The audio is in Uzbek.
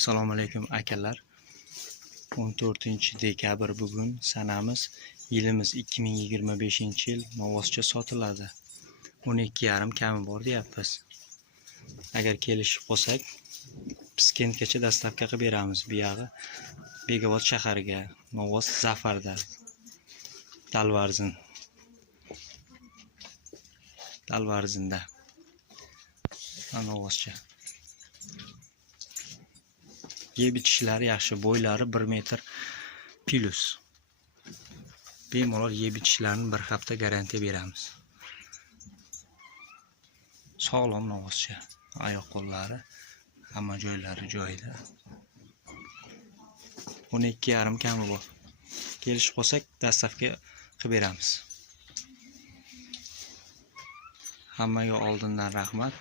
Assalomu alaykum akalar. 14-dekabr bugun sanamiz. Yilimiz 2025-yil. Novvoscha sotiladi. 12,5 kami bor deyapmiz. Agar kelishib qolsak, Piskentgacha dastavka qilib beramiz. Bu yog'i Bekobod shahariga, Novvos Zafarda. Dalvarzinda. Novvoscha. Yeb ichishlari yaxshi, bo'ylari 1 metr plus. Bemalol yeb ichishlarini 1 hafta garantiya beramiz. Sog'lom novvoscha. Oyoq qo'llari hamma joylari joyida. 12,5 kami bor. Kelishib qolsak, dastavka qilib beramiz. Hammaga oldindan rahmat.